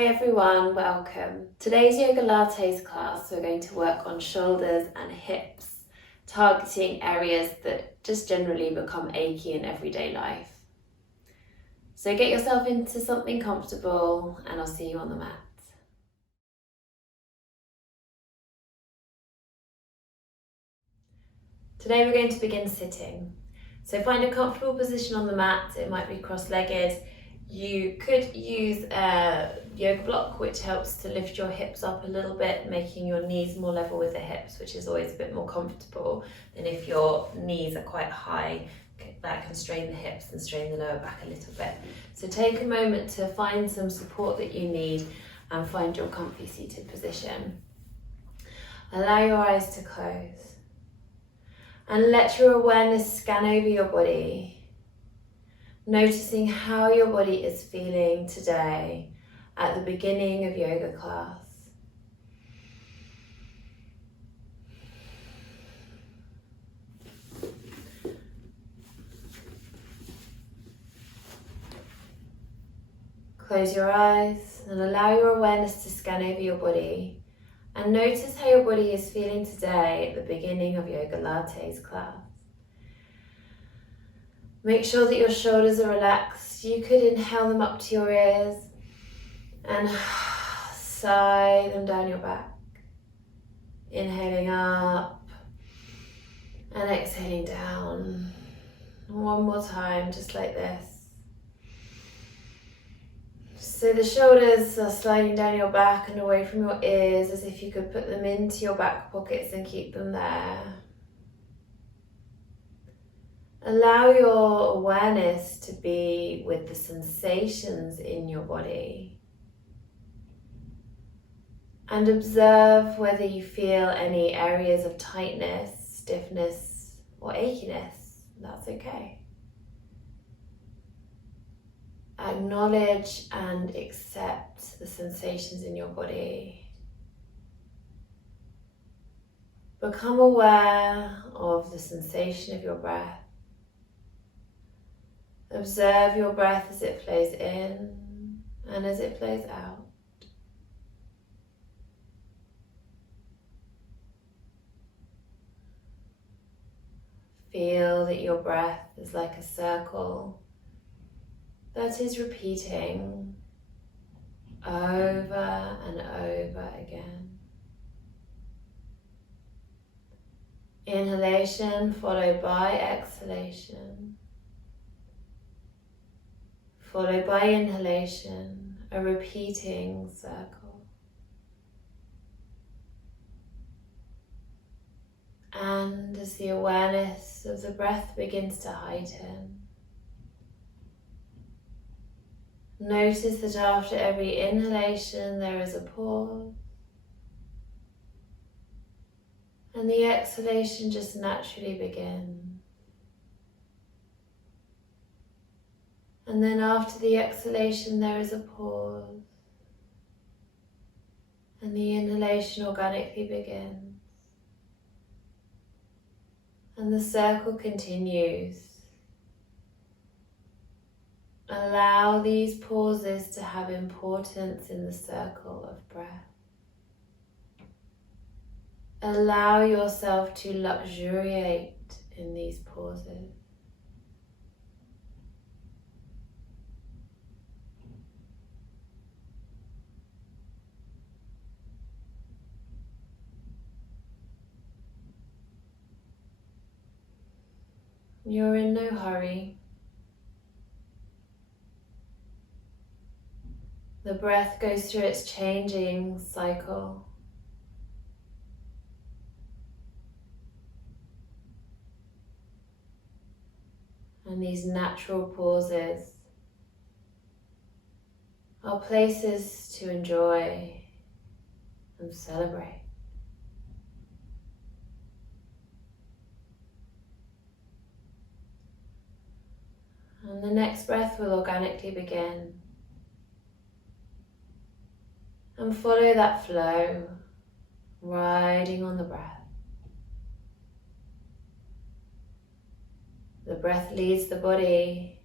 Hi everyone, welcome. Today's Yogalates class, we're going to work on shoulders and hips, targeting areas that just generally become achy in everyday life. So get yourself into something comfortable and I'll see you on the mat. Today we're going to begin sitting. So find a comfortable position on the mat. It might be cross-legged. You could use a yoga block, which helps to lift your hips up a little bit, making your knees more level with the hips, which is always a bit more comfortable than if your knees are quite high. That can strain the hips and strain the lower back a little bit. So take a moment to find some support that you need and find your comfy seated position. Allow your eyes to close and let your awareness scan over your body, noticing how your body is feeling today at the beginning of yoga class. Close your eyes and allow your awareness to scan over your body and notice how your body is feeling today at the beginning of Yogalates class. Make sure that your shoulders are relaxed. You could inhale them up to your ears and sigh them down your back. Inhaling up and exhaling down. One more time, just like this. So the shoulders are sliding down your back and away from your ears, as if you could put them into your back pockets and keep them there. Allow your awareness to be with the sensations in your body and observe whether you feel any areas of tightness, stiffness, or achiness. That's okay. Acknowledge and accept the sensations in your body. Become aware of the sensation of your breath. Observe your breath as it flows in and as it flows out. Feel that your breath is like a circle that is repeating over and over again. Inhalation followed by exhalation. Followed by inhalation, a repeating circle. And as the awareness of the breath begins to heighten, notice that after every inhalation there is a pause, and the exhalation just naturally begins. And then after the exhalation there is a pause, and the inhalation organically begins. And the circle continues. Allow these pauses to have importance in the circle of breath. Allow yourself to luxuriate in these pauses. You're in no hurry. The breath goes through its changing cycle. And these natural pauses are places to enjoy and celebrate. And the next breath will organically begin. And follow that flow, riding on the breath. The breath leads the body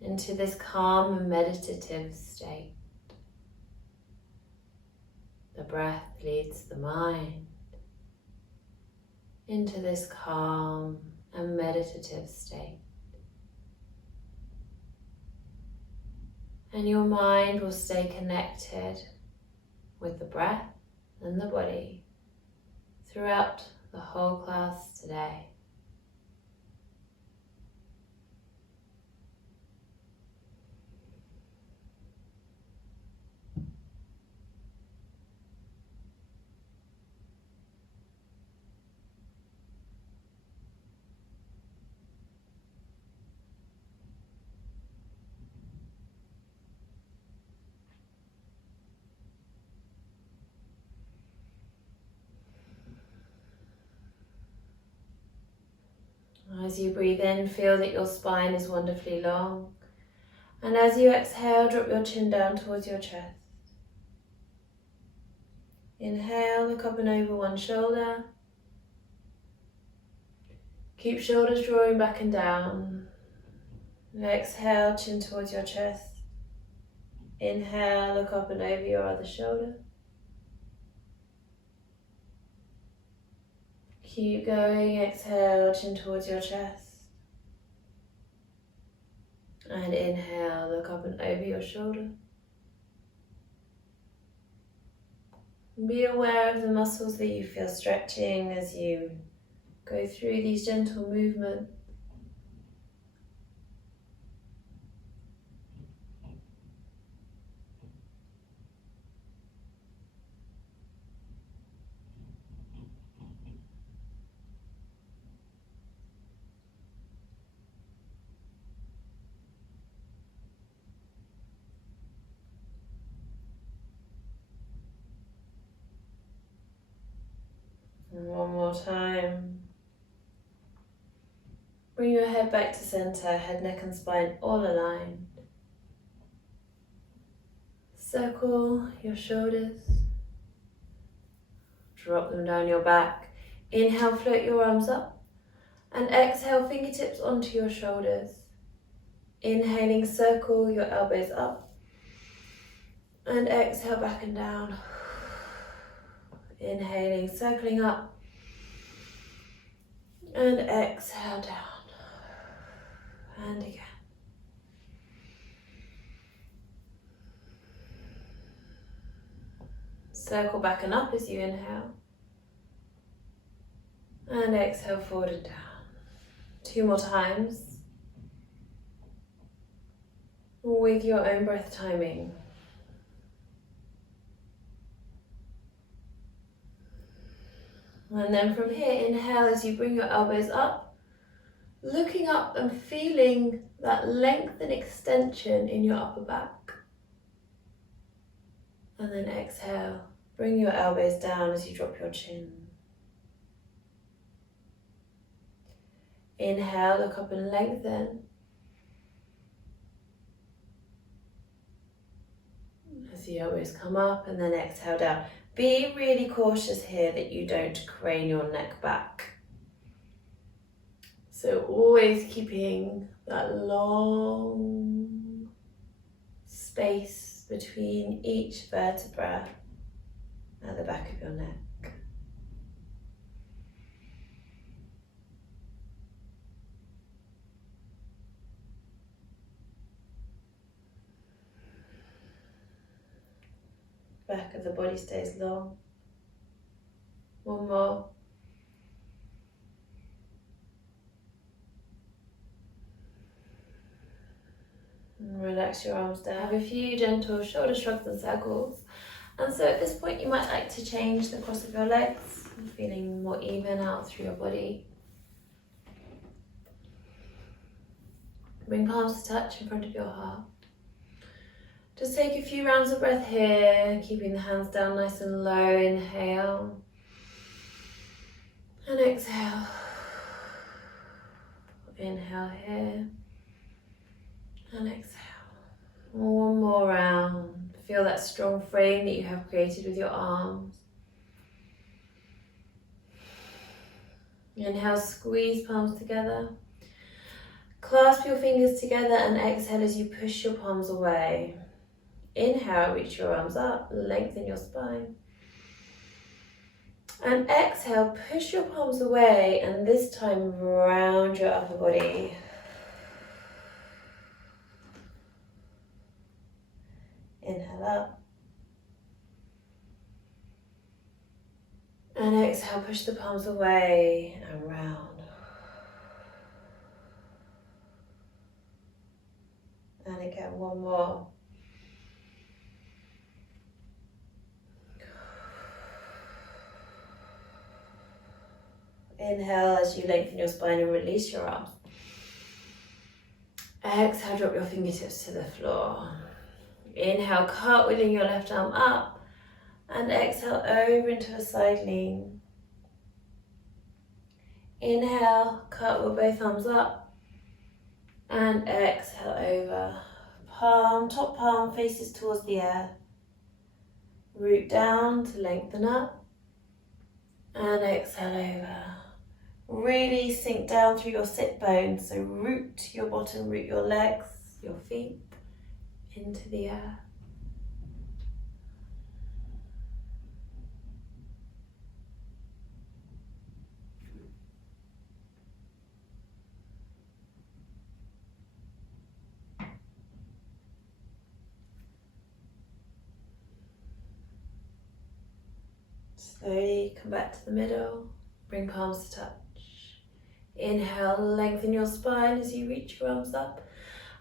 into this calm and meditative state. The breath leads the mind into this calm and meditative state. And your mind will stay connected with the breath and the body throughout the whole class today. As you breathe in, feel that your spine is wonderfully long. And as you exhale, drop your chin down towards your chest. Inhale, look up and over one shoulder. Keep shoulders drawing back and down. And exhale, chin towards your chest. Inhale, look up and over your other shoulder. Keep going, exhale, chin towards your chest. And inhale, look up and over your shoulder. Be aware of the muscles that you feel stretching as you go through these gentle movements. And one more time. Bring your head back to center, head, neck and spine all aligned. Circle your shoulders. Drop them down your back. Inhale, float your arms up. And exhale, fingertips onto your shoulders. Inhaling, circle your elbows up. And exhale, back and down. Inhaling, circling up. And exhale, down. And again. Circle back and up as you inhale. And exhale, forward and down. 2 more times. With your own breath timing. And then from here, inhale as you bring your elbows up, looking up and feeling that length and extension in your upper back. And then exhale, bring your elbows down as you drop your chin. Inhale, look up and lengthen. As the elbows come up, and then exhale down. Be really cautious here that you don't crane your neck back. So always keeping that long space between each vertebra at the back of your neck. Back of the body stays long. One more. And relax your arms down. Have a few gentle shoulder shrugs and circles. And so at this point you might like to change the cross of your legs, feeling more even out through your body. Bring palms to touch in front of your heart. Just take a few rounds of breath here, keeping the hands down nice and low. Inhale. And exhale. Inhale here. And exhale. One more round. Feel that strong frame that you have created with your arms. Inhale, squeeze palms together. Clasp your fingers together and exhale as you push your palms away. Inhale, reach your arms up, lengthen your spine. And exhale, push your palms away, and this time round your upper body. Inhale up. And exhale, push the palms away and round. And again, one more. Inhale as you lengthen your spine and release your arms. Exhale, drop your fingertips to the floor. Inhale, cartwheeling your left arm up. And exhale, over into a side lean. Inhale, cartwheel both arms up. And exhale, over. Palm, top palm faces towards the air. Root down to lengthen up. And exhale, over. Really sink down through your sit bones. So root your bottom, root your legs, your feet into the air. Slowly come back to the middle. Bring palms to touch. Inhale, lengthen your spine as you reach your arms up.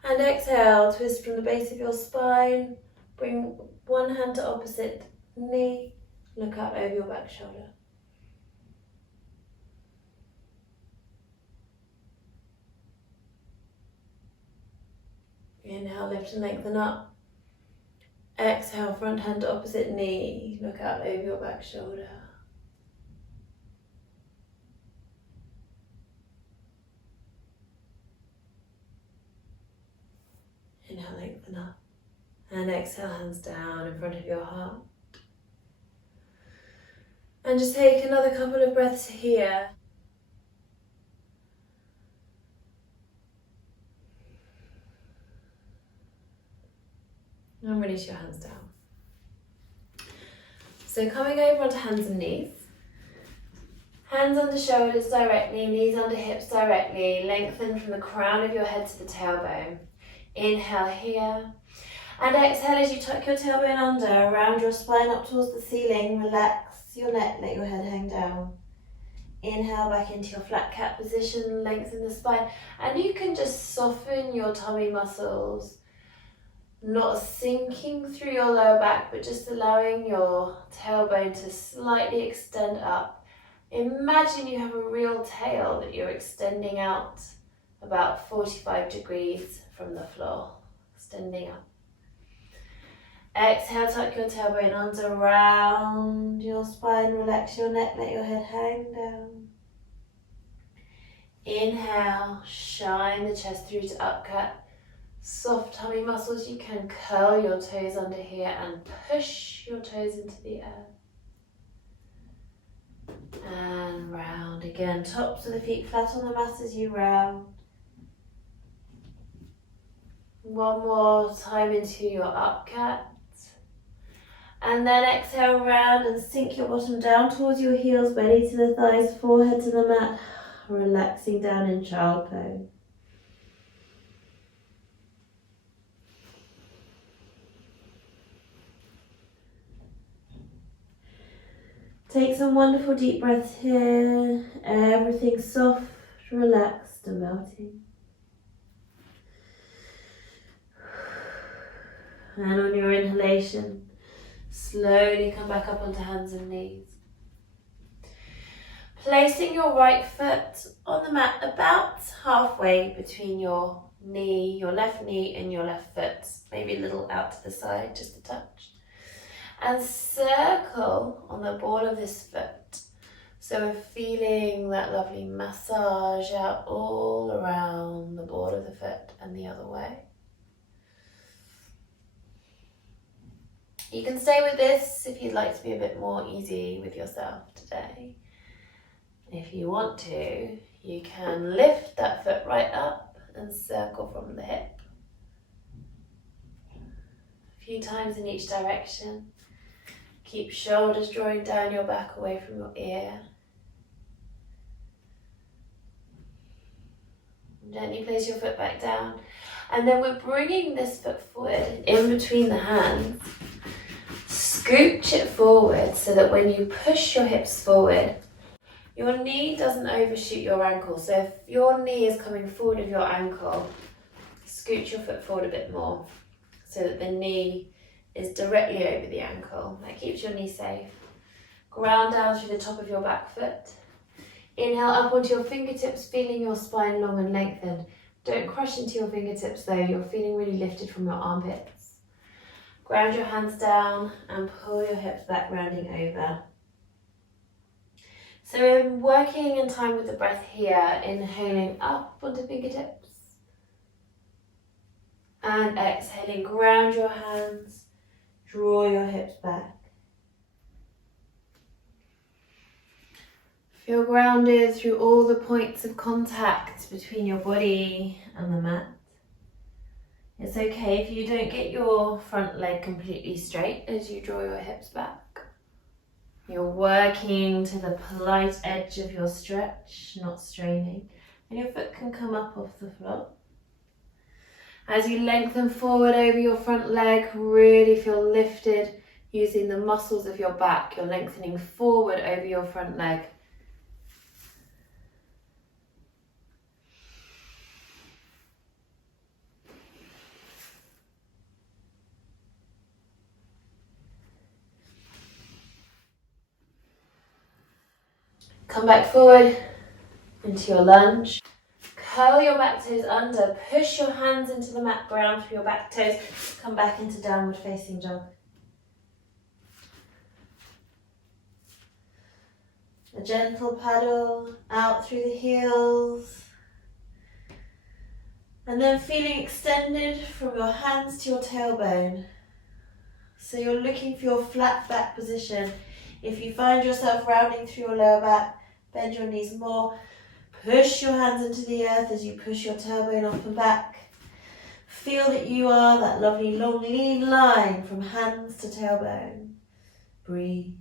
And exhale, twist from the base of your spine. Bring one hand to opposite knee. Look out over your back shoulder. Inhale, lift and lengthen up. Exhale, front hand to opposite knee. Look out over your back shoulder. Inhale, lengthen up. And exhale, hands down in front of your heart. And just take another couple of breaths here. And release your hands down. So coming over onto hands and knees. Hands under shoulders directly, knees under hips directly. Lengthen from the crown of your head to the tailbone. Inhale here. And exhale as you tuck your tailbone under, around your spine up towards the ceiling. Relax your neck, let your head hang down. Inhale back into your flat cat position, lengthen the spine. And you can just soften your tummy muscles. Not sinking through your lower back, but just allowing your tailbone to slightly extend up. Imagine you have a real tail that you're extending out about 45 degrees from the floor, extending up. Exhale, tuck your tailbone under, round your spine, relax your neck, let your head hang down. Inhale, shine the chest through to upcut. Soft tummy muscles, you can curl your toes under here and push your toes into the air. And round again, tops of the feet flat on the mat as you round. One more time into your up cat. And then exhale round and sink your bottom down towards your heels, belly to the thighs, forehead to the mat. Relaxing down in child pose. Take some wonderful deep breaths here. Everything soft, relaxed and melting. And on your inhalation, slowly come back up onto hands and knees. Placing your right foot on the mat about halfway between your knee, your left knee and your left foot. Maybe a little out to the side, just a touch. And circle on the ball of this foot. So we're feeling that lovely massage out all around the ball of the foot and the other way. You can stay with this if you'd like to be a bit more easy with yourself today. If you want to, you can lift that foot right up and circle from the hip. A few times in each direction. Keep shoulders drawing down your back away from your ear. Gently place your foot back down. And then we're bringing this foot forward in between the hands. Scooch it forward so that when you push your hips forward, your knee doesn't overshoot your ankle. So if your knee is coming forward of your ankle, scooch your foot forward a bit more so that the knee is directly over the ankle. That keeps your knee safe. Ground down through the top of your back foot. Inhale up onto your fingertips, feeling your spine long and lengthened. Don't crush into your fingertips though, you're feeling really lifted from your armpits. Ground your hands down and pull your hips back, rounding over. So we're working in time with the breath here, inhaling up onto fingertips. And exhaling, ground your hands, draw your hips back. Feel grounded through all the points of contact between your body and the mat. It's okay if you don't get your front leg completely straight as you draw your hips back. You're working to the polite edge of your stretch, not straining, and your foot can come up off the floor. As you lengthen forward over your front leg, really feel lifted using the muscles of your back. You're lengthening forward over your front leg. Come back forward into your lunge. Curl your back toes under. Push your hands into the mat, ground through your back toes. Come back into downward facing dog. A gentle paddle out through the heels. And then feeling extended from your hands to your tailbone. So you're looking for your flat back position. If you find yourself rounding through your lower back, bend your knees more. Push your hands into the earth as you push your tailbone off and back. Feel that you are that lovely long lean line from hands to tailbone. Breathe.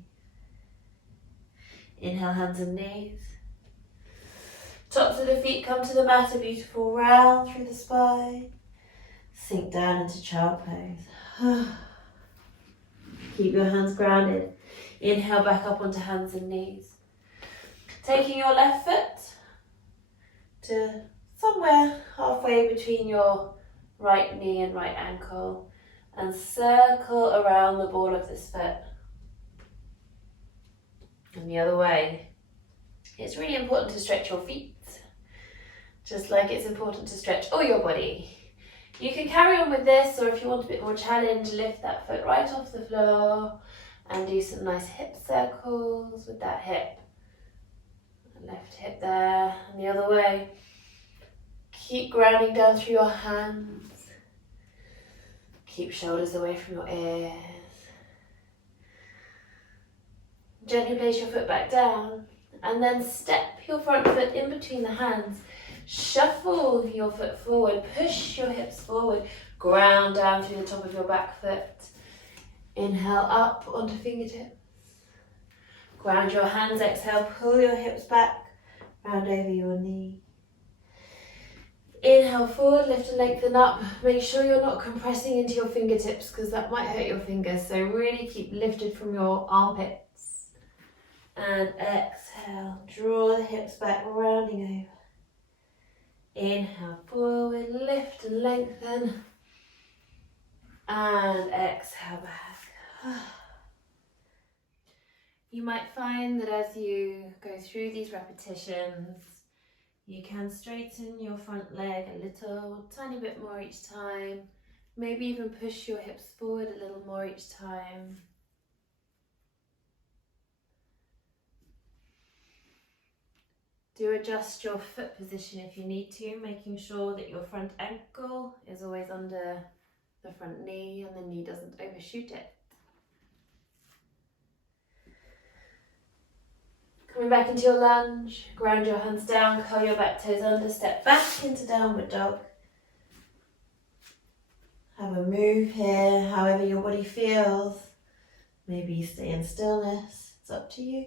Inhale, hands and knees. Tops of the feet come to the mat, a beautiful round through the spine. Sink down into child pose. Keep your hands grounded. Inhale back up onto hands and knees. Taking your left foot to somewhere halfway between your right knee and right ankle and circle around the ball of this foot. And the other way. It's really important to stretch your feet, just like it's important to stretch all your body. You can carry on with this, or if you want a bit more challenge, lift that foot right off the floor and do some nice hip circles with that hip. Left hip there, and the other way. Keep grounding down through your hands. Keep shoulders away from your ears. Gently place your foot back down, and then step your front foot in between the hands. Shuffle your foot forward, push your hips forward, ground down through the top of your back foot. Inhale up onto fingertips. Ground your hands, exhale, pull your hips back, round over your knee. Inhale forward, lift and lengthen up. Make sure you're not compressing into your fingertips because that might hurt your fingers. So really keep lifted from your armpits. And exhale, draw the hips back, rounding over. Inhale forward, lift and lengthen. And exhale back. You might find that as you go through these repetitions, you can straighten your front leg a little, tiny bit more each time. Maybe even push your hips forward a little more each time. Do adjust your foot position if you need to, making sure that your front ankle is always under the front knee and the knee doesn't overshoot it. Coming back into your lunge, ground your hands down, curl your back toes under, step back into downward dog. Have a move here, however your body feels. Maybe you stay in stillness, it's up to you.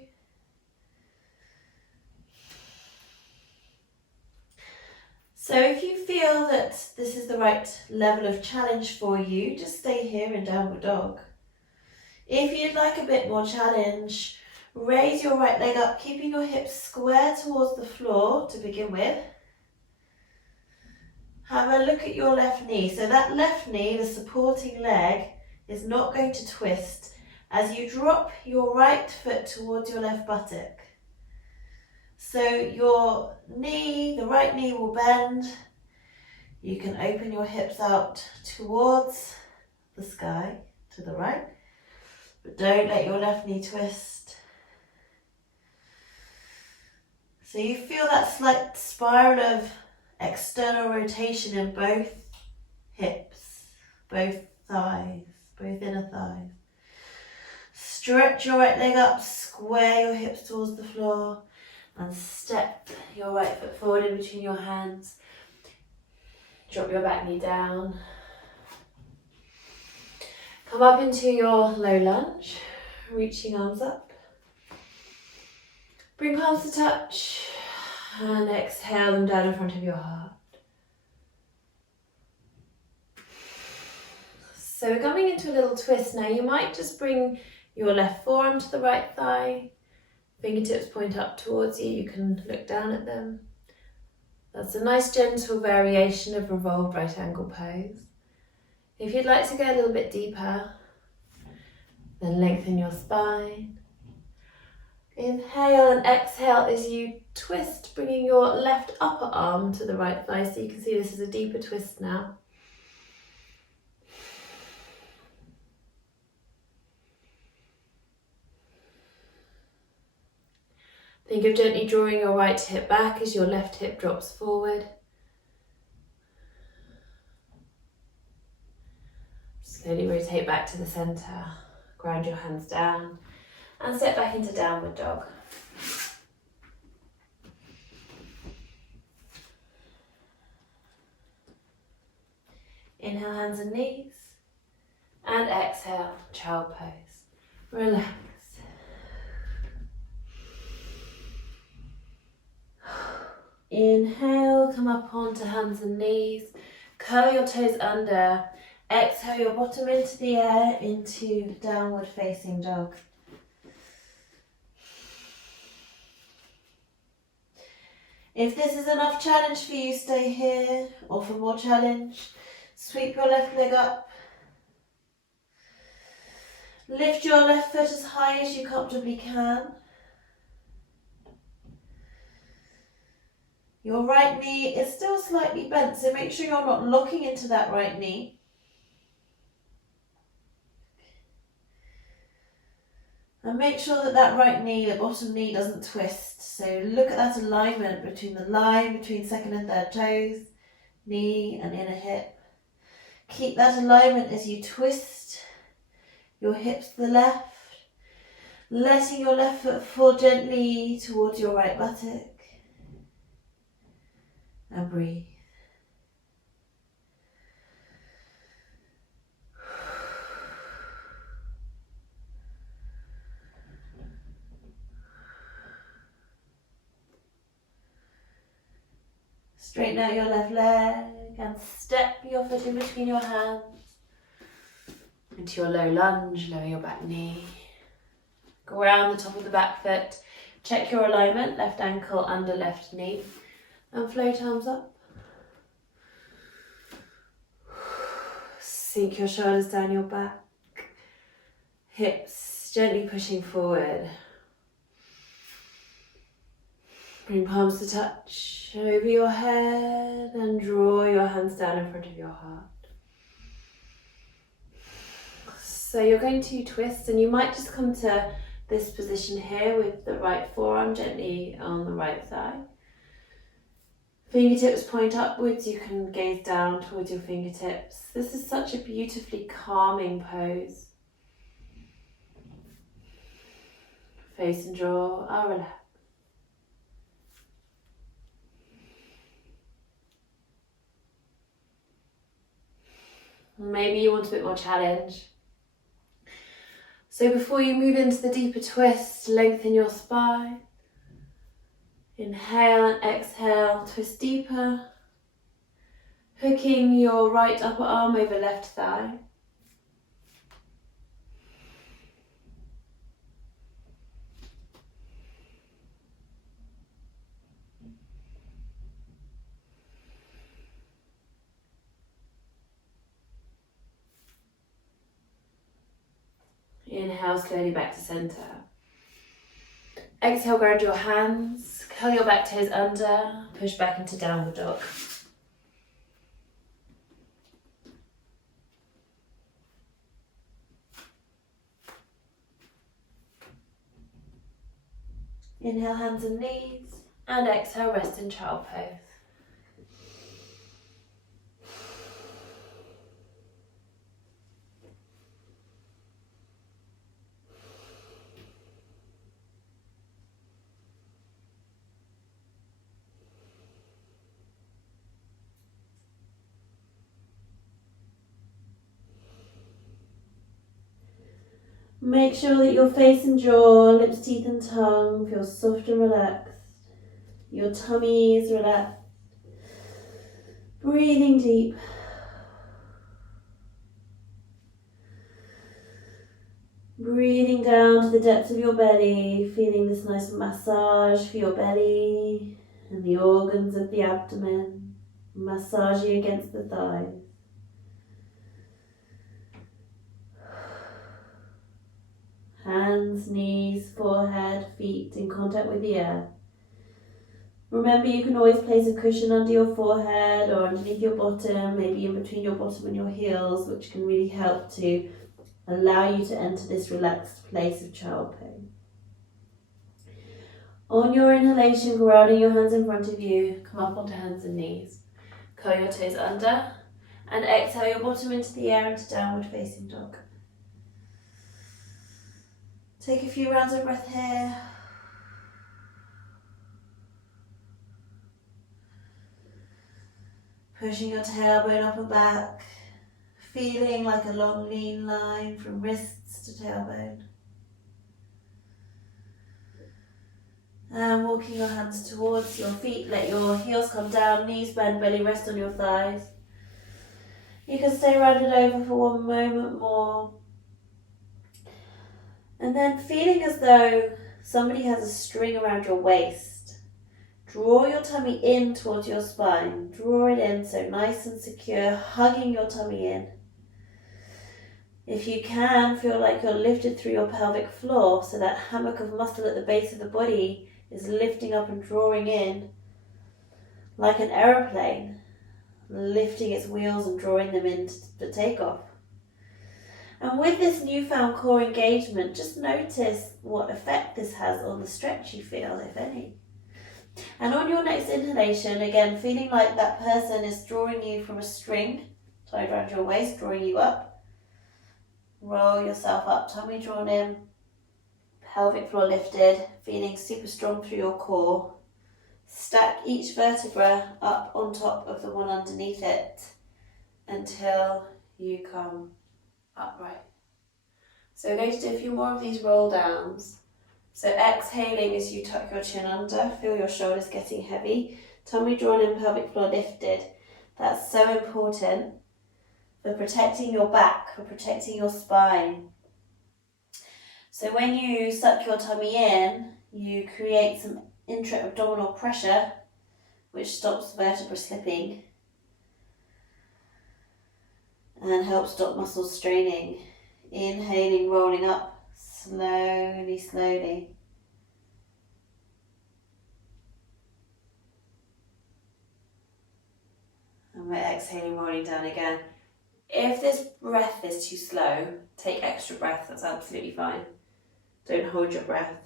So if you feel that this is the right level of challenge for you, just stay here in downward dog. If you'd like a bit more challenge, raise your right leg up, keeping your hips square towards the floor to begin with. Have a look at your left knee. So that left knee, the supporting leg, is not going to twist as you drop your right foot towards your left buttock. So your knee, the right knee will bend. You can open your hips out towards the sky, to the right, but don't let your left knee twist. So you feel that slight spiral of external rotation in both hips, both thighs, both inner thighs. Stretch your right leg up, square your hips towards the floor, and step your right foot forward in between your hands. Drop your back knee down. Come up into your low lunge, reaching arms up. Bring palms to touch, and exhale them down in front of your heart. So we're coming into a little twist now. You might just bring your left forearm to the right thigh. Fingertips point up towards you. You can look down at them. That's a nice gentle variation of revolved right angle pose. If you'd like to go a little bit deeper, then lengthen your spine. Inhale and exhale as you twist, bringing your left upper arm to the right thigh. So you can see this is a deeper twist now. Think of gently drawing your right hip back as your left hip drops forward. Slowly rotate back to the centre, ground your hands down, and step back into downward dog. Inhale, hands and knees, and exhale, child pose. Relax. Inhale, come up onto hands and knees, curl your toes under, exhale your bottom into the air into downward facing dog. If this is enough challenge for you, stay here, or for more challenge, sweep your left leg up. Lift your left foot as high as you comfortably can. Your right knee is still slightly bent, so make sure you're not locking into that right knee. And make sure that that right knee, the bottom knee, doesn't twist. So look at that alignment between the line between second and third toes, knee and inner hip. Keep that alignment as you twist your hips to the left, letting your left foot fall gently towards your right buttock. And breathe. Straighten out your left leg and step your foot in between your hands into your low lunge. Lower your back knee. Go around the top of the back foot. Check your alignment, left ankle under left knee. And float arms up. Sink your shoulders down your back. Hips gently pushing forward. Bring palms to touch over your head and draw your hands down in front of your heart. So you're going to twist, and you might just come to this position here with the right forearm gently on the right thigh. Fingertips point upwards, you can gaze down towards your fingertips. This is such a beautifully calming pose. Face and jaw are relaxed. Maybe you want a bit more challenge. So before you move into the deeper twist, lengthen your spine. Inhale and exhale, twist deeper. Hooking your right upper arm over left thigh. Inhale slowly back to centre. Exhale, ground your hands, curl your back toes under, push back into downward dog. Inhale, hands and knees, and exhale, rest in child pose. Make sure that your face and jaw, lips, teeth and tongue feel soft and relaxed. Your tummy is relaxed. Breathing deep. Breathing down to the depths of your belly, feeling this nice massage for your belly and the organs of the abdomen, massaging against the thighs. Hands, knees, forehead, feet in contact with the earth. Remember, you can always place a cushion under your forehead or underneath your bottom, maybe in between your bottom and your heels, which can really help to allow you to enter this relaxed place of child pose. On your inhalation, grounding your hands in front of you, come up onto hands and knees. Curl your toes under and exhale your bottom into the air into downward facing dog. Take a few rounds of breath here. Pushing your tailbone up and back, feeling like a long lean line from wrists to tailbone. And walking your hands towards your feet, let your heels come down, knees bend, belly rest on your thighs. You can stay rounded over for one moment more. And then feeling as though somebody has a string around your waist, draw your tummy in towards your spine. Draw it in so nice and secure, hugging your tummy in. If you can, feel like you're lifted through your pelvic floor, so that hammock of muscle at the base of the body is lifting up and drawing in like an aeroplane, lifting its wheels and drawing them into the takeoff. And with this newfound core engagement, just notice what effect this has on the stretch you feel, if any. And on your next inhalation, again, feeling like that person is drawing you from a string tied around your waist, drawing you up. Roll yourself up, tummy drawn in, pelvic floor lifted, feeling super strong through your core. Stack each vertebra up on top of the one underneath it until you come upright. So we're going to do a few more of these roll downs. So exhaling as you tuck your chin under, feel your shoulders getting heavy, tummy drawn in, pelvic floor lifted. That's so important for protecting your back, for protecting your spine. So when you suck your tummy in, you create some intra-abdominal pressure, which stops vertebra slipping and helps stop muscles straining. Inhaling, rolling up, slowly, slowly. And we're exhaling, rolling down again. If this breath is too slow, take extra breath, that's absolutely fine. Don't hold your breath.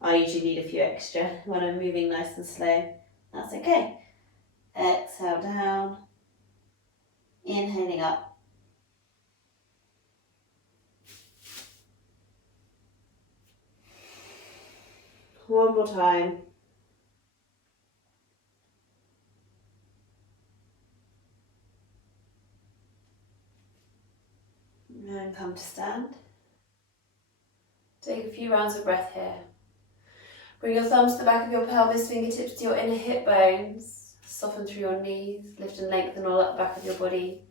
I usually need a few extra when I'm moving nice and slow. That's okay. Exhale down. Inhaling up. One more time. And come to stand. Take a few rounds of breath here. Bring your thumbs to the back of your pelvis, fingertips to your inner hip bones. Soften through your knees, lift and lengthen all up the back of your body.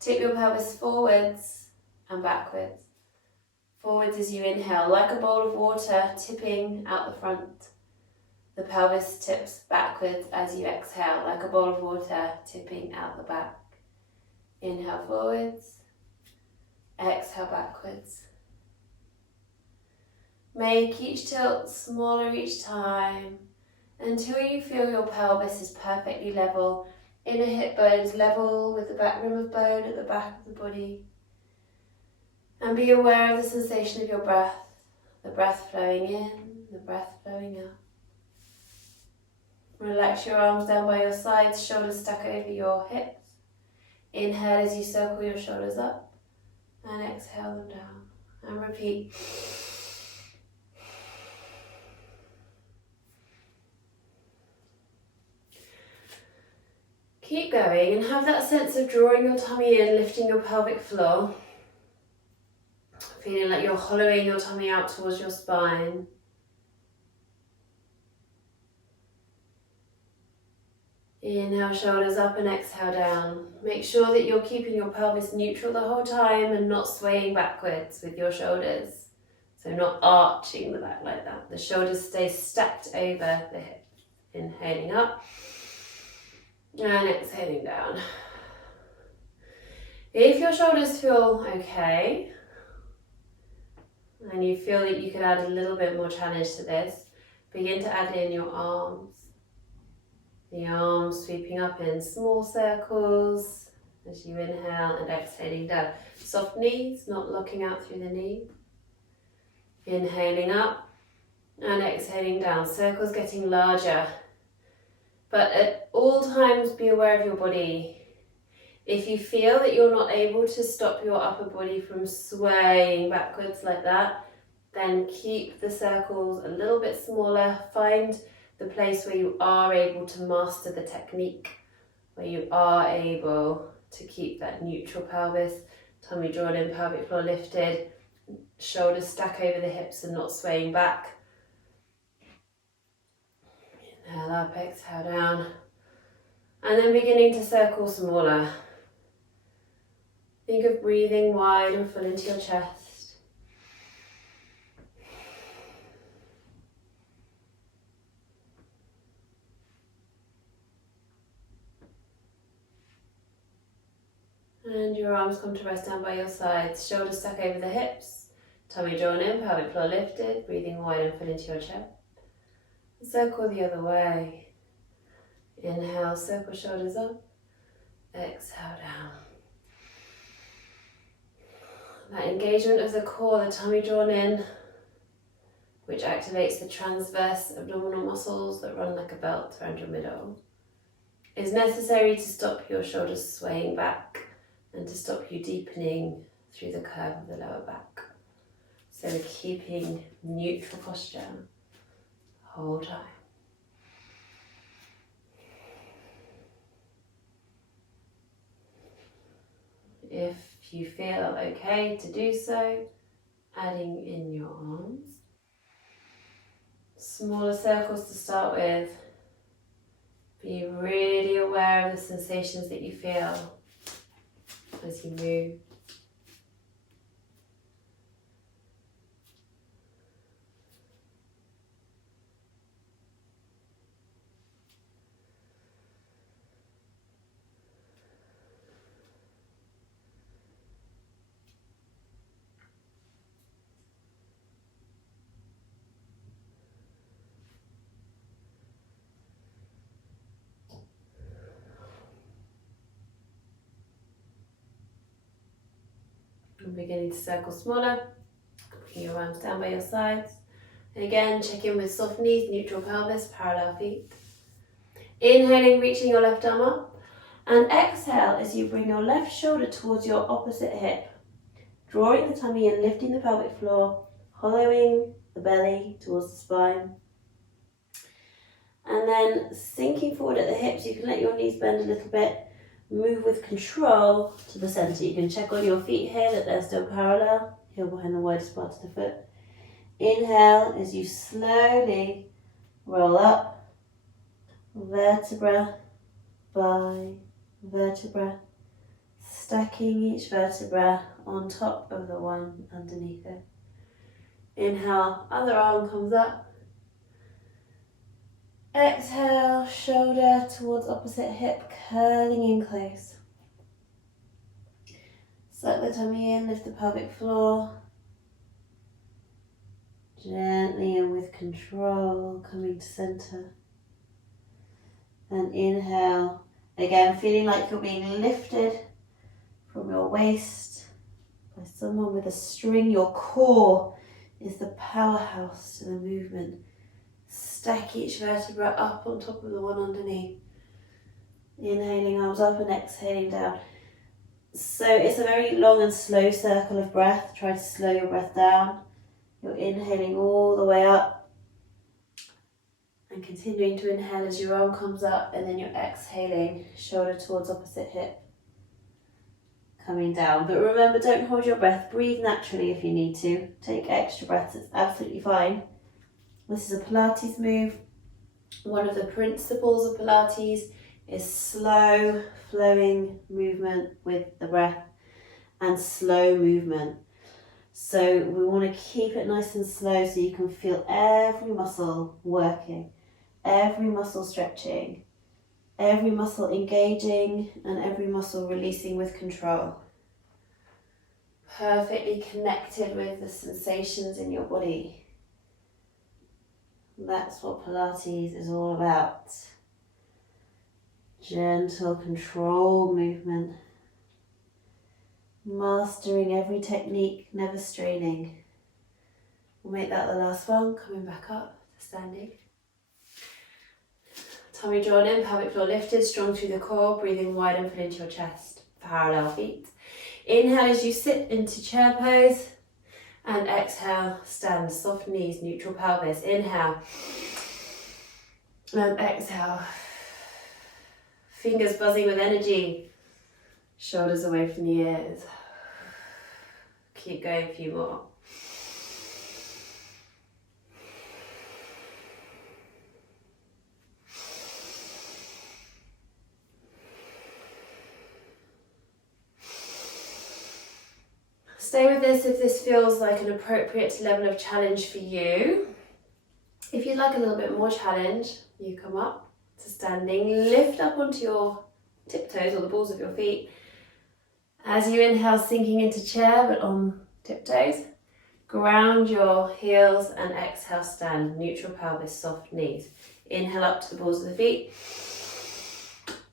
Tip your pelvis forwards and backwards. Forwards as you inhale, like a bowl of water, tipping out the front. The pelvis tips backwards as you exhale, like a bowl of water, tipping out the back. Inhale forwards, exhale backwards. Make each tilt smaller each time until you feel your pelvis is perfectly level. Inner hip bones level with the back rim of bone at the back of the body. And be aware of the sensation of your breath. The breath flowing in, the breath flowing out. Relax your arms down by your sides, shoulders stuck over your hips. Inhale as you circle your shoulders up and exhale them down. And repeat. Keep going and have that sense of drawing your tummy in, lifting your pelvic floor. Feeling like you're hollowing your tummy out towards your spine. Inhale, shoulders up and exhale down. Make sure that you're keeping your pelvis neutral the whole time and not swaying backwards with your shoulders. So not arching the back like that. The shoulders stay stacked over the hips. Inhaling up and exhaling down. If your shoulders feel okay, and you feel that you could add a little bit more challenge to this, begin to add in your arms. The arms sweeping up in small circles as you inhale and exhaling down. Soft knees, not locking out through the knee. Inhaling up and exhaling down. Circles getting larger. But at all times be aware of your body. If you feel that you're not able to stop your upper body from swaying backwards like that, then keep the circles a little bit smaller. Find the place where you are able to master the technique, where you are able to keep that neutral pelvis, tummy drawn in, pelvic floor lifted, shoulders stuck over the hips and not swaying back. Inhale up, exhale down. And then beginning to circle smaller. Think of breathing wide and full into your chest. And your arms come to rest down by your sides, shoulders stuck over the hips, tummy drawn in, pelvic floor lifted, breathing wide and full into your chest. Circle the other way. Inhale, circle shoulders up, exhale down. That engagement of the core, the tummy drawn in, which activates the transverse abdominal muscles that run like a belt around your middle, is necessary to stop your shoulders swaying back and to stop you deepening through the curve of the lower back. So we're keeping neutral posture the whole time. If you feel okay to do so, adding in your arms. Smaller circles to start with. Be really aware of the sensations that you feel as you move. And beginning to circle smaller, bring your arms down by your sides. And again, check in with soft knees, neutral pelvis, parallel feet. Inhaling, reaching your left arm up. And exhale as you bring your left shoulder towards your opposite hip. Drawing the tummy in, lifting the pelvic floor, hollowing the belly towards the spine. And then sinking forward at the hips, you can let your knees bend a little bit. Move with control to the center. You can check on your feet here that they're still parallel, heel behind the widest part of the foot. Inhale as you slowly roll up, vertebra by vertebra, stacking each vertebra on top of the one underneath it. Inhale, other arm comes up. Exhale, shoulder towards opposite hip, curling in close. Suck the tummy in, lift the pelvic floor. Gently and with control, coming to center. And inhale, again feeling like you're being lifted from your waist by someone with a string. Your core is the powerhouse to the movement. Stack each vertebra up on top of the one underneath. Inhaling, arms up, and exhaling down. So it's a very long and slow circle of breath. Try to slow your breath down. You're inhaling all the way up and continuing to inhale as your arm comes up, and then you're exhaling, shoulder towards opposite hip, coming down. But remember, don't hold your breath. Breathe naturally if you need to. Take extra breaths, it's absolutely fine. This is a Pilates move. One of the principles of Pilates is slow flowing movement with the breath and slow movement. So we want to keep it nice and slow so you can feel every muscle working, every muscle stretching, every muscle engaging, and every muscle releasing with control. Perfectly connected with the sensations in your body. That's what Pilates is all about. Gentle control movement. Mastering every technique, never straining. We'll make that the last one, coming back up to standing. Tummy drawn in, pelvic floor lifted, strong through the core, breathing wide and full into your chest. Parallel feet. Inhale as you sit into chair pose, and exhale, stand, soft knees, neutral pelvis. Inhale, and exhale. Fingers buzzing with energy, shoulders away from the ears. Keep going, a few more. Stay with this if this feels like an appropriate level of challenge for you. If you'd like a little bit more challenge, you come up to standing, lift up onto your tiptoes or the balls of your feet. As you inhale, sinking into chair but on tiptoes. Ground your heels and exhale, stand, neutral pelvis, soft knees. Inhale up to the balls of the feet.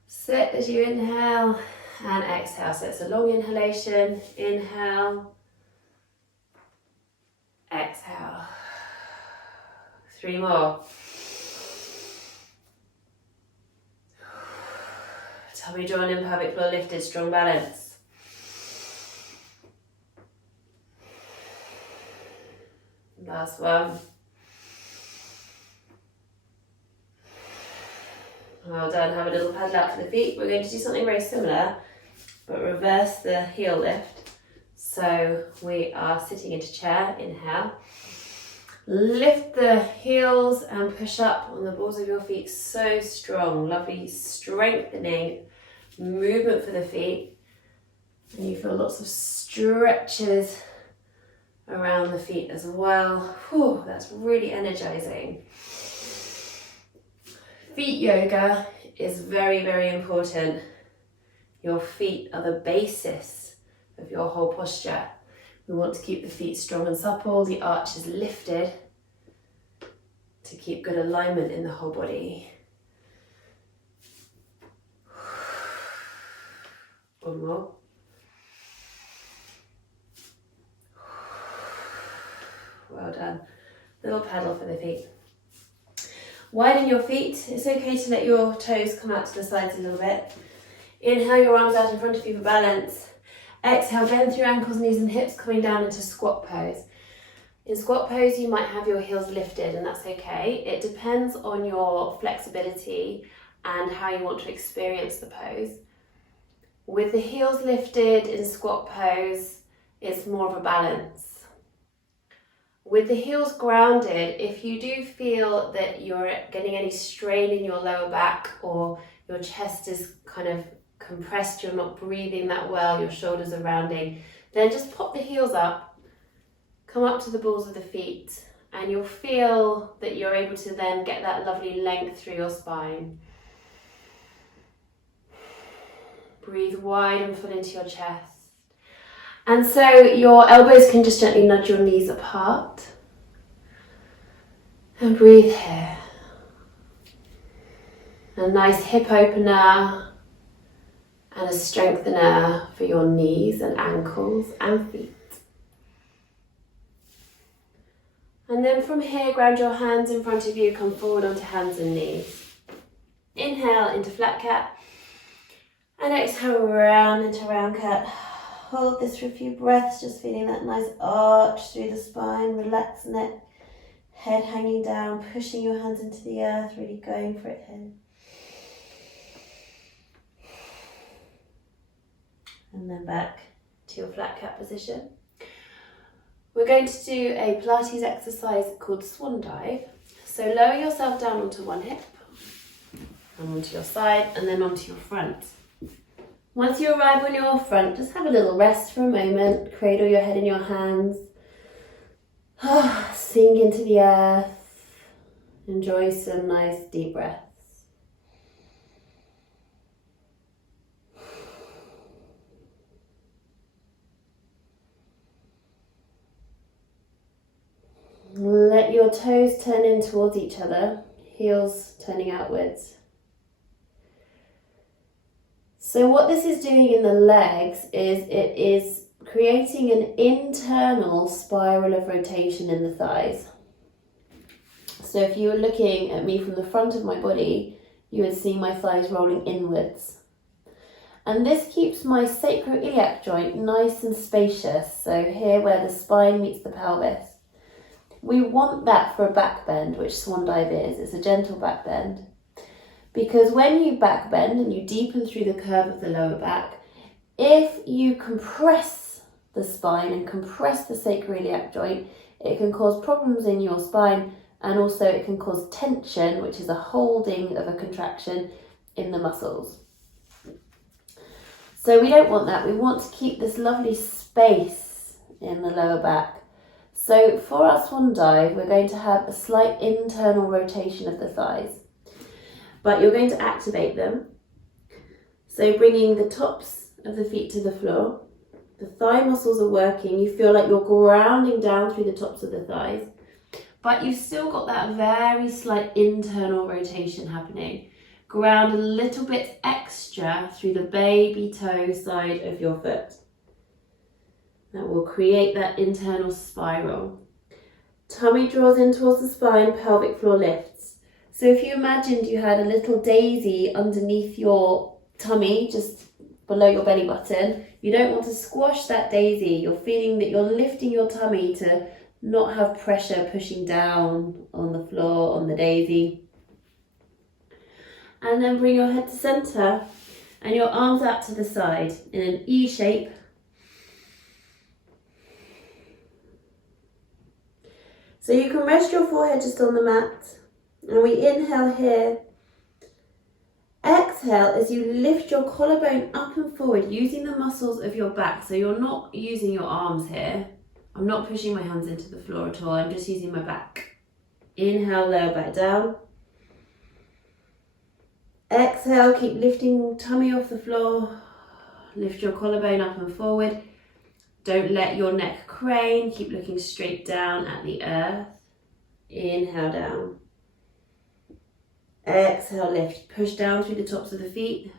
Sit as you inhale and exhale. So it's a long inhalation. Inhale. Exhale. 3 more. Tummy drawn in, pelvic floor lifted, strong balance. Last one. Well done, have a little paddle out to the feet. We're going to do something very similar, but reverse the heel lift. So we are sitting into chair, inhale. Lift the heels and push up on the balls of your feet, so strong, lovely strengthening movement for the feet. And you feel lots of stretches around the feet as well. Whew, that's really energizing. Feet yoga is very, very important. Your feet are the basis of your whole posture. We want to keep the feet strong and supple, the arches lifted to keep good alignment in the whole body. One more. Well done. Little paddle for the feet. Widen your feet. It's okay to let your toes come out to the sides a little bit. Inhale your arms out in front of you for balance. Exhale, bend through ankles, knees and hips, coming down into squat pose. In squat pose, you might have your heels lifted, and that's okay. It depends on your flexibility and how you want to experience the pose. With the heels lifted in squat pose, it's more of a balance. With the heels grounded, if you do feel that you're getting any strain in your lower back or your chest is kind of compressed, you're not breathing that well, your shoulders are rounding, then just pop the heels up, come up to the balls of the feet, and you'll feel that you're able to then get that lovely length through your spine. Breathe wide and full into your chest. And so your elbows can just gently nudge your knees apart. And breathe here. A nice hip opener and a strengthener for your knees and ankles and feet. And then from here, ground your hands in front of you, come forward onto hands and knees. Inhale into flat cat. And exhale round into round cat. Hold this for a few breaths, just feeling that nice arch through the spine, relax neck, head hanging down, pushing your hands into the earth, really going for it here. And then back to your flat cat position. We're going to do a Pilates exercise called swan dive. So lower yourself down onto one hip, and onto your side, and then onto your front. Once you arrive on your front, just have a little rest for a moment. Cradle your head in your hands. Sink into the earth. Enjoy some nice deep breaths. Let your toes turn in towards each other, heels turning outwards. So what this is doing in the legs is it is creating an internal spiral of rotation in the thighs. So if you were looking at me from the front of my body, you would see my thighs rolling inwards. And this keeps my sacroiliac joint nice and spacious. So here where the spine meets the pelvis. We want that for a back bend, which swan dive is. It's a gentle back bend. Because when you back bend and you deepen through the curve of the lower back, if you compress the spine and compress the sacroiliac joint, it can cause problems in your spine, and also it can cause tension, which is a holding of a contraction in the muscles. So we don't want that. We want to keep this lovely space in the lower back. So for our swan dive, we're going to have a slight internal rotation of the thighs, but you're going to activate them. So bringing the tops of the feet to the floor, the thigh muscles are working. You feel like you're grounding down through the tops of the thighs, but you've still got that very slight internal rotation happening. Ground a little bit extra through the baby toe side of your foot. That will create that internal spiral. Tummy draws in towards the spine, pelvic floor lifts. So if you imagined you had a little daisy underneath your tummy, just below your belly button, you don't want to squash that daisy. You're feeling that you're lifting your tummy to not have pressure pushing down on the floor, on the daisy. And then bring your head to center and your arms out to the side in an E shape. So you can rest your forehead just on the mat, and we inhale here. Exhale as you lift your collarbone up and forward using the muscles of your back. So you're not using your arms here. I'm not pushing my hands into the floor at all. I'm just using my back. Inhale, lower back down. Exhale, keep lifting tummy off the floor. Lift your collarbone up and forward. Don't let your neck crane. Keep looking straight down at the earth. Inhale down. Exhale, lift. Push down through the tops of the feet.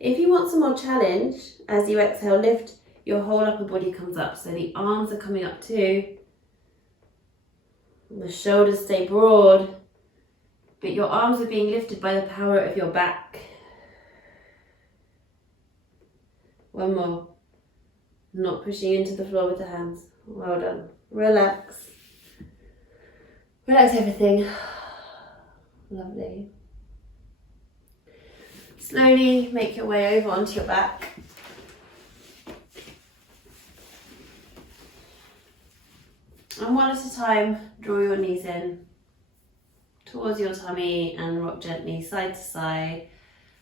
If you want some more challenge, as you exhale, lift, your whole upper body comes up. So the arms are coming up too. And the shoulders stay broad. But your arms are being lifted by the power of your back. One more. Not pushing into the floor with the hands. Well done. Relax. Relax everything. Lovely. Slowly make your way over onto your back. And one at a time, draw your knees in towards your tummy and rock gently side to side.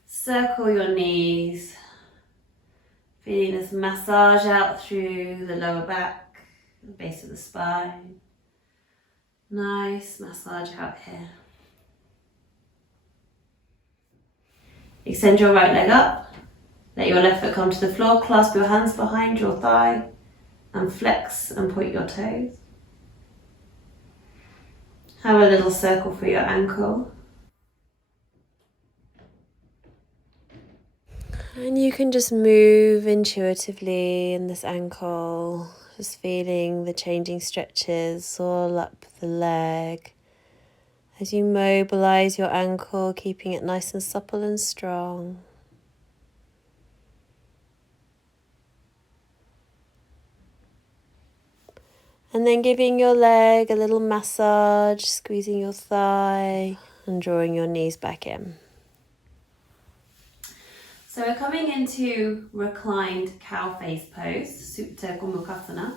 Circle your knees, feeling this massage out through the lower back, the base of the spine. Nice massage out here. Extend your right leg up. Let your left foot come to the floor. Clasp your hands behind your thigh and flex and point your toes. Have a little circle for your ankle. And you can just move intuitively in this ankle, just feeling the changing stretches all up the leg. As you mobilize your ankle, keeping it nice and supple and strong. And then giving your leg a little massage, squeezing your thigh and drawing your knees back in. So we're coming into reclined cow face pose, Supta Gomukhasana.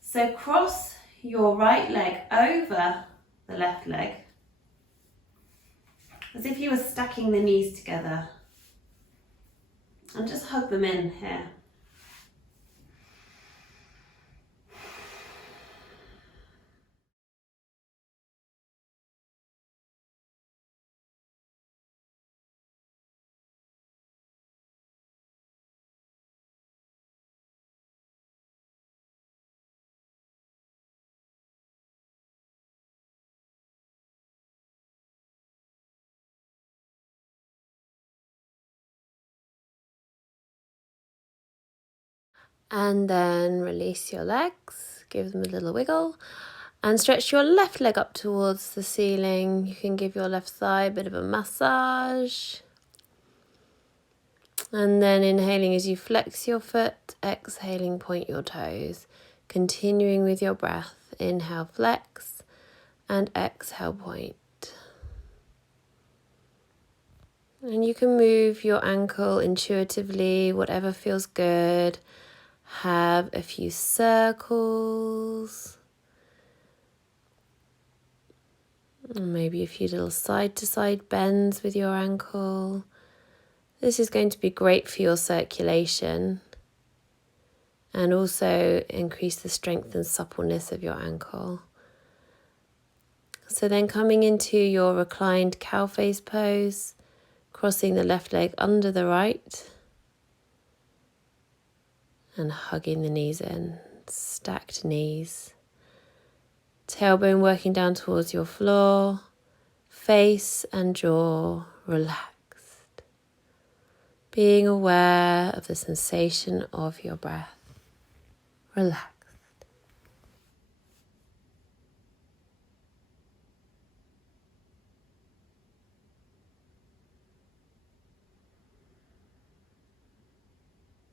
So cross your right leg over the left leg, as if you were stacking the knees together. And just hug them in here. And then release your legs, give them a little wiggle, and stretch your left leg up towards the ceiling. You can give your left thigh a bit of a massage. And then inhaling as you flex your foot, exhaling, point your toes. Continuing with your breath, inhale, flex, and exhale, point. And you can move your ankle intuitively, whatever feels good. Have a few circles, maybe a few little side-to-side bends with your ankle. This is going to be great for your circulation and also increase the strength and suppleness of your ankle. So then coming into your reclined cow face pose, crossing the left leg under the right, and hugging the knees in, stacked knees. Tailbone working down towards your floor, face and jaw relaxed. Being aware of the sensation of your breath. Relaxed.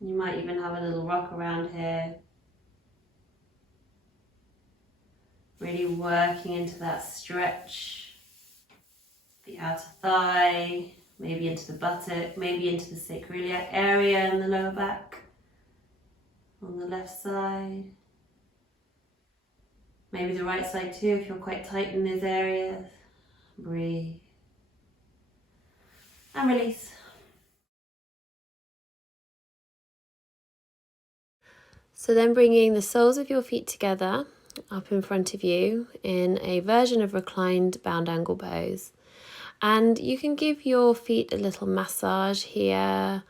You might even have a little rock around here. Really working into that stretch. The outer thigh, maybe into the buttock, maybe into the sacroiliac area in the lower back. On the left side. Maybe the right side too if you're quite tight in those areas. Breathe. And release. So then bringing the soles of your feet together up in front of you in a version of reclined bound angle pose. And you can give your feet a little massage here,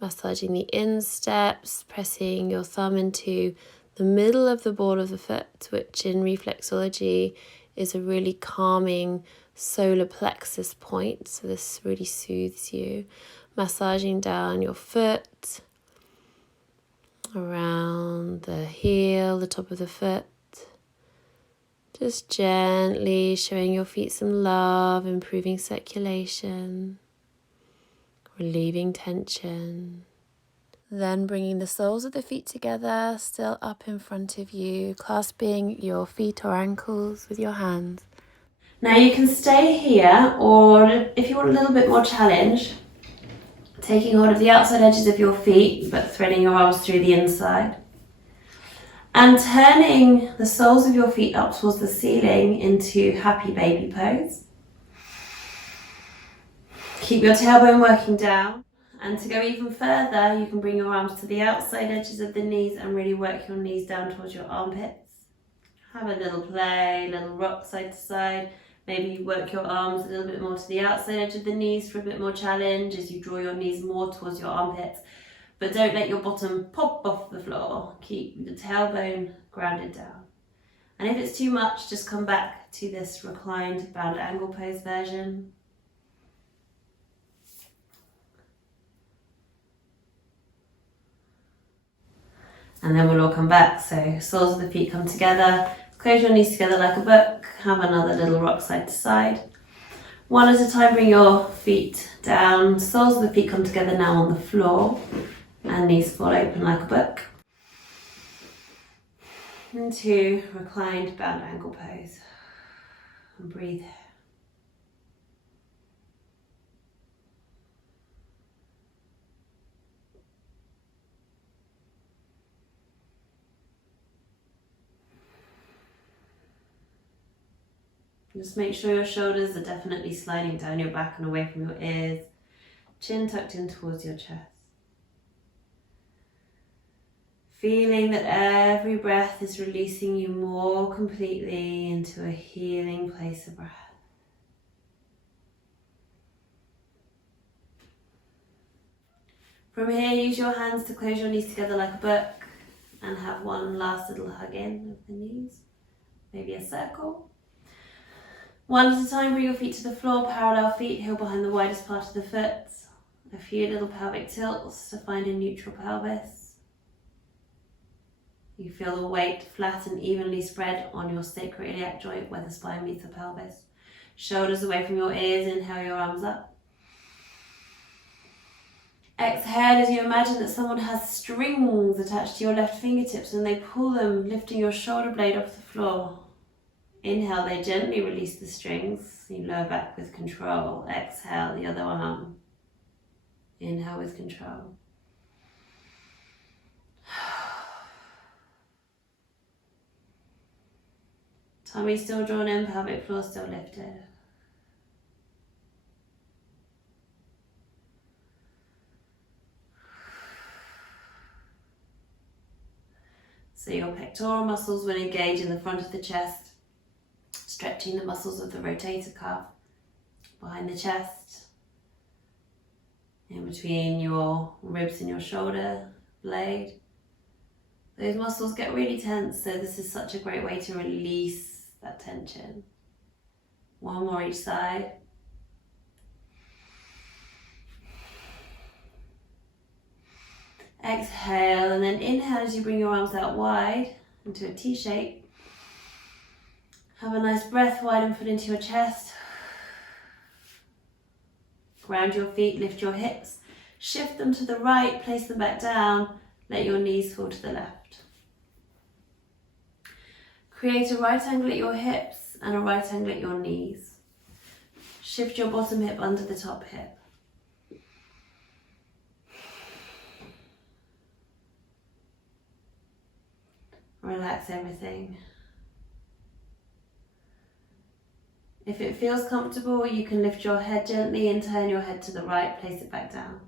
massaging the insteps, pressing your thumb into the middle of the ball of the foot, which in reflexology is a really calming solar plexus point. So this really soothes you. Massaging down your foot, around the heel, the top of the foot. Just gently showing your feet some love, improving circulation, relieving tension. Then bringing the soles of the feet together, still up in front of you, clasping your feet or ankles with your hands. Now you can stay here, or if you want a little bit more challenge, taking hold of the outside edges of your feet, but threading your arms through the inside. And turning the soles of your feet up towards the ceiling into happy baby pose. Keep your tailbone working down. And to go even further, you can bring your arms to the outside edges of the knees and really work your knees down towards your armpits. Have a little play, little rock side to side. Maybe you work your arms a little bit more to the outside edge of the knees for a bit more challenge as you draw your knees more towards your armpits. But don't let your bottom pop off the floor. Keep the tailbone grounded down. And if it's too much, just come back to this reclined bound angle pose version. And then we'll all come back. So soles of the feet come together. Close your knees together like a book. Have another little rock side to side. One at a time, bring your feet down. Soles of the feet come together now on the floor. And knees fall open like a book. Into reclined bound angle pose. And breathe. Just make sure your shoulders are definitely sliding down your back and away from your ears. Chin tucked in towards your chest. Feeling that every breath is releasing you more completely into a healing place of breath. From here, use your hands to close your knees together like a book and have one last little hug in of the knees. Maybe a circle. One at a time, bring your feet to the floor, parallel feet, heel behind the widest part of the foot. A few little pelvic tilts to find a neutral pelvis. You feel the weight flat and evenly spread on your sacroiliac joint where the spine meets the pelvis. Shoulders away from your ears, inhale your arms up. Exhale as you imagine that someone has strings attached to your left fingertips and they pull them, lifting your shoulder blade off the floor. Inhale, they gently release the strings. You lower back with control. Exhale, the other arm. Inhale with control. Tummy still drawn in, pelvic floor still lifted. So your pectoral muscles will engage in the front of the chest, stretching the muscles of the rotator cuff behind the chest, in between your ribs and your shoulder blade. Those muscles get really tense, so this is such a great way to release that tension. One more each side. Exhale, and then inhale as you bring your arms out wide into a T shape. Have a nice breath, widen foot into your chest. Ground your feet, lift your hips. Shift them to the right, place them back down. Let your knees fall to the left. Create a right angle at your hips and a right angle at your knees. Shift your bottom hip under the top hip. Relax everything. If it feels comfortable, you can lift your head gently and turn your head to the right, place it back down.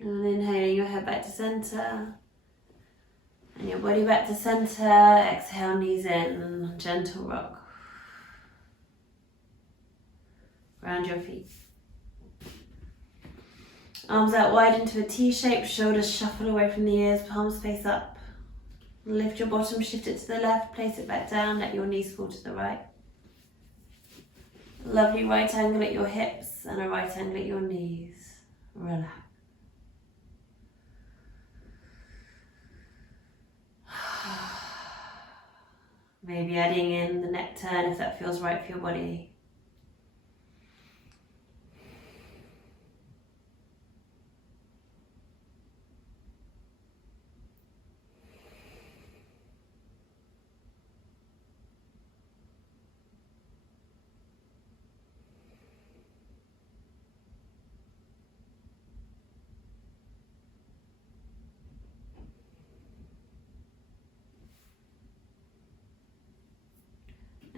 And inhaling your head back to center. And your body back to center. Exhale, knees in, gentle rock. Ground your feet. Arms out wide into a T shape, shoulders shuffle away from the ears, palms face up. Lift your bottom, shift it to the left, place it back down, let your knees fall to the right. Lovely right angle at your hips and a right angle at your knees. Relax. Maybe adding in the neck turn if that feels right for your body.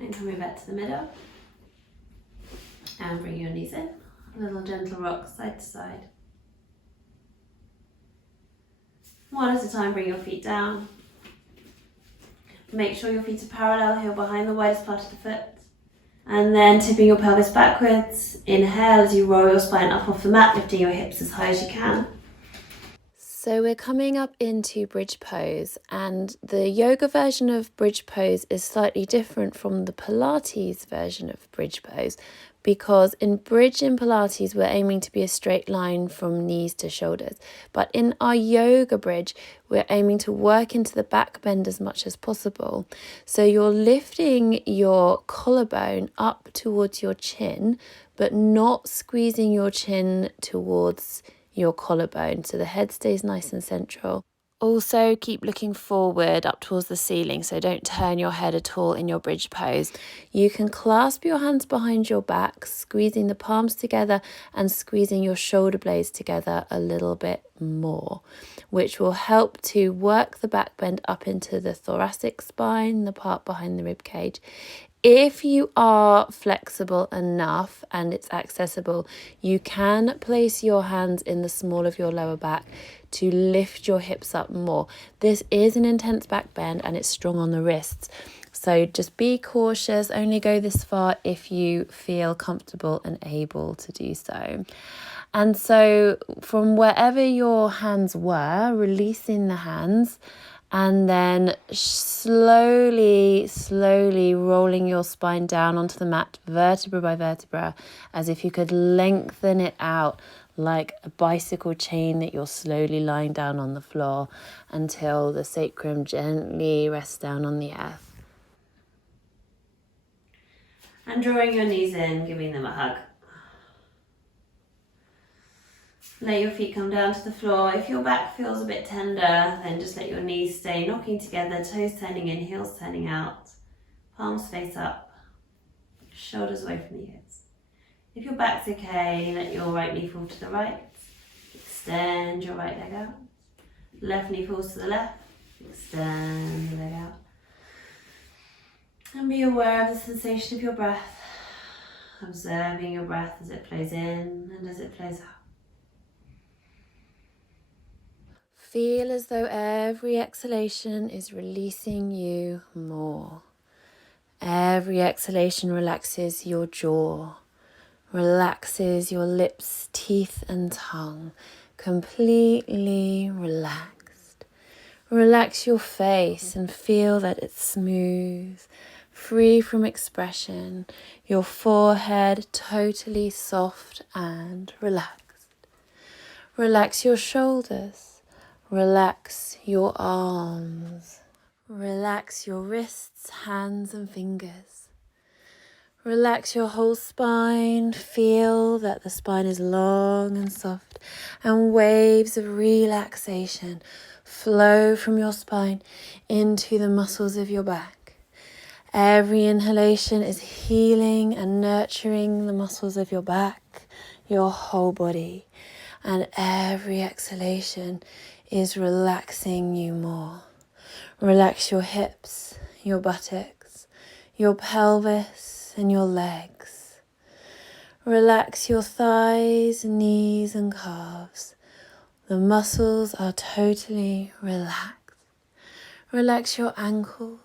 And coming back to the middle. And bring your knees in. A little gentle rock side to side. One at a time, bring your feet down. Make sure your feet are parallel here behind the widest part of the foot. And then tipping your pelvis backwards. Inhale as you roll your spine up off the mat, lifting your hips as high as you can. So we're coming up into bridge pose, and the yoga version of bridge pose is slightly different from the Pilates version of bridge pose, because in bridge in Pilates we're aiming to be a straight line from knees to shoulders, but in our yoga bridge we're aiming to work into the back bend as much as possible. So you're lifting your collarbone up towards your chin, but not squeezing your chin towards your collarbone, so the head stays nice and central. Also keep looking forward up towards the ceiling, so don't turn your head at all in your bridge pose. You can clasp your hands behind your back, squeezing the palms together and squeezing your shoulder blades together a little bit more, which will help to work the back bend up into the thoracic spine, the part behind the rib cage. If you are flexible enough and it's accessible, you can place your hands in the small of your lower back to lift your hips up more. This is an intense back bend and it's strong on the wrists. So just be cautious, only go this far if you feel comfortable and able to do so. And so from wherever your hands were, releasing the hands, and then slowly rolling your spine down onto the mat, vertebra by vertebra, as if you could lengthen it out like a bicycle chain that you're slowly lying down on the floor until the sacrum gently rests down on the earth. And drawing your knees in, giving them a hug. Let your feet come down to the floor. If your back feels a bit tender, then just let your knees stay knocking together, toes turning in, heels turning out, palms face up, shoulders away from the ears. If your back's okay, let your right knee fall to the right. Extend your right leg out. Left knee falls to the left. Extend the leg out. And be aware of the sensation of your breath. Observing your breath as it flows in and as it flows out. Feel as though every exhalation is releasing you more. Every exhalation relaxes your jaw, relaxes your lips, teeth and tongue, completely relaxed. Relax your face and feel that it's smooth, free from expression, your forehead totally soft and relaxed. Relax your shoulders. Relax your arms. Relax your wrists, hands and fingers. Relax your whole spine. Feel that the spine is long and soft, and waves of relaxation flow from your spine into the muscles of your back. Every inhalation is healing and nurturing the muscles of your back, your whole body, and every exhalation is relaxing you more. Relax your hips, your buttocks, your pelvis and your legs. Relax your thighs, knees and calves. The muscles are totally relaxed. Relax your ankles.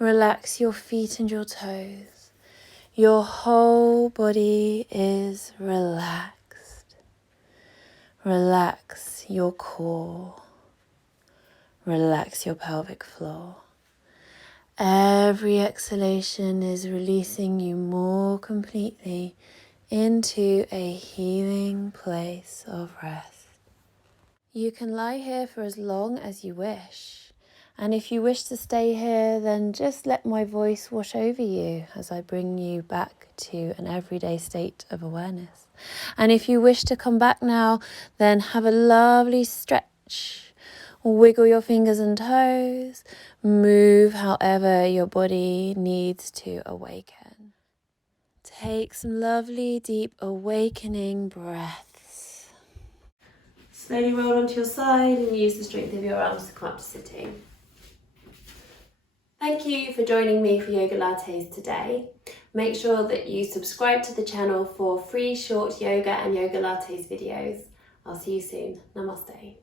Relax your feet and your toes. Your whole body is relaxed. Relax your core. Relax your pelvic floor. Every exhalation is releasing you more completely into a healing place of rest. You can lie here for as long as you wish. And if you wish to stay here, then just let my voice wash over you as I bring you back to an everyday state of awareness. And if you wish to come back now, then have a lovely stretch. Wiggle your fingers and toes. Move however your body needs to awaken. Take some lovely, deep, awakening breaths. Slowly roll onto your side and use the strength of your arms to come up to sitting. Thank you. you for joining me for Yoga Lattes today. Make sure that you subscribe to the channel for free short yoga and Yoga Lattes videos. I'll see you soon. Namaste.